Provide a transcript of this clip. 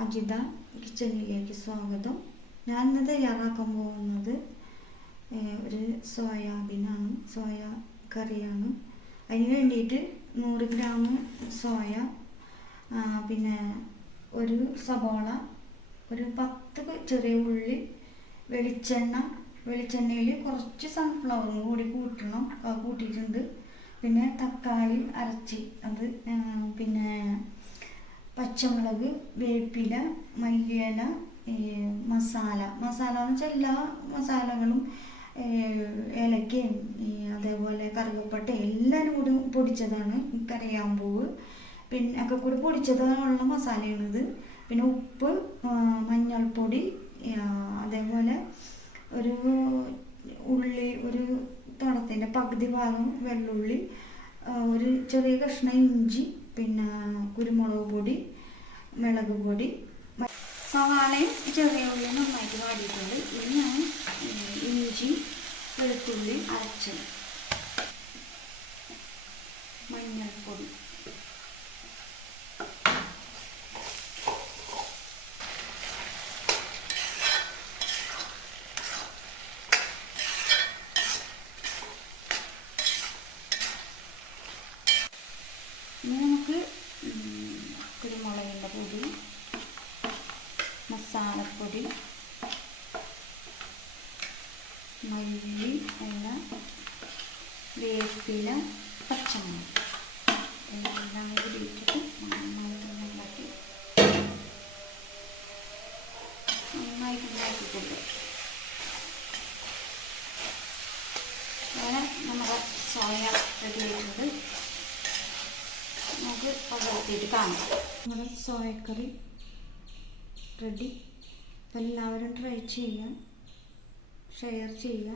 അജിത കിച്ചണിലേക്ക് സ്വാഗതം. ഞാൻ ഇന്ന് തയ്യാറാക്കാൻ പോകുന്നത് ഒരു സോയാബീനാണ്, സോയ കറിയാണ്. അതിന് വേണ്ടിയിട്ട് 100 ഗ്രാം സോയ, പിന്നെ ഒരു സബോള, ഒരു 10 ചെറിയ ഉള്ളി, വെളിച്ചെണ്ണയിൽ കുറച്ച് സൺഫ്ലവറും കൂടി കൂട്ടിയിട്ടുണ്ട്. പിന്നെ തക്കാളി അരച്ച് അത്, പിന്നെ പച്ചമുളക്, വേപ്പില, മല്ലിയില, മസാല എന്ന് വെച്ചാൽ എല്ലാ മസാലകളും, ഏലക്കയും അതേപോലെ കറുകപ്പട്ട എല്ലാവരും കൂടി പൊടിച്ചതാണ്. കറിയാമ്പൂവ് പിന്നെ ഒക്കെ കൂടി പൊടിച്ചതുള്ള മസാലയാണിത്. പിന്നെ ഉപ്പ്, മഞ്ഞൾപ്പൊടി, അതേപോലെ ഒരു ഉള്ളി, ഒരു തോടത്തിൻ്റെ പകുതി ഭാഗം വെള്ളുള്ളി, ഒരു ചെറിയ കഷ്ണം ഇഞ്ചി, പിന്നെ കുരുമുളക് പൊടി, മുളക് പൊടി, സവാളയും ചെറിയ ഉള്ളിയും നന്നായിട്ട് വാടിയിട്ടുണ്ട്. ഇനി ഞാൻ ഇഞ്ചി വെളുത്തുള്ളി അരച്ചത്, മഞ്ഞൾപ്പൊടി, ഇനി നമുക്ക് കുരുമുളകിൻ്റെ പൊടി, മസാലപ്പൊടി, മല്ലി ഇല, വേപ്പില, പച്ചമുളക് എല്ലാം കൂടി ഇട്ടിട്ട് നന്നായിട്ട് ഉണ്ടാക്കി കൊടുക്കുക. അങ്ങനെ നമ്മുടെ സോയ റെഡി ആയിട്ടുണ്ട്. നമുക്ക് പകർത്തിയിട്ട് കാണാം. നമ്മുടെ സോയക്കറി റെഡി. എല്ലാവരും ട്രൈ ചെയ്യുക, ഷെയർ ചെയ്യുക.